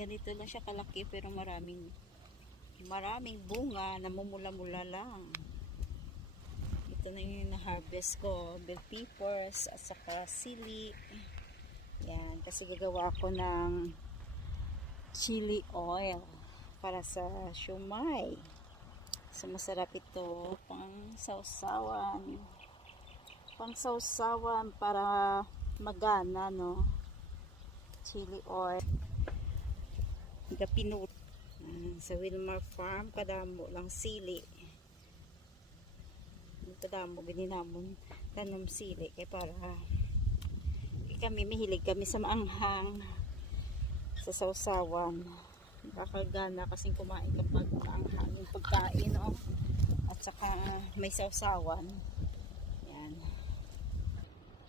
Ganito lang siya kalaki pero maraming bunga, namumula-mula lang. Ito na yung na-harvest ko, bell peppers at saka sili. Yan, kasi gagawa ko ng chili oil para sa siomai. So masarap ito pang sausawan para magana, no? Chili oil pinut sa Wilmar Farm. Kadamo lang sili, kadamo gininamon tanom sili kay para kami mahilig kami sa maanghang sa sausawan. Nakakagana kasing kumain kapag maanghang yung pagkain, no? At saka may sausawan.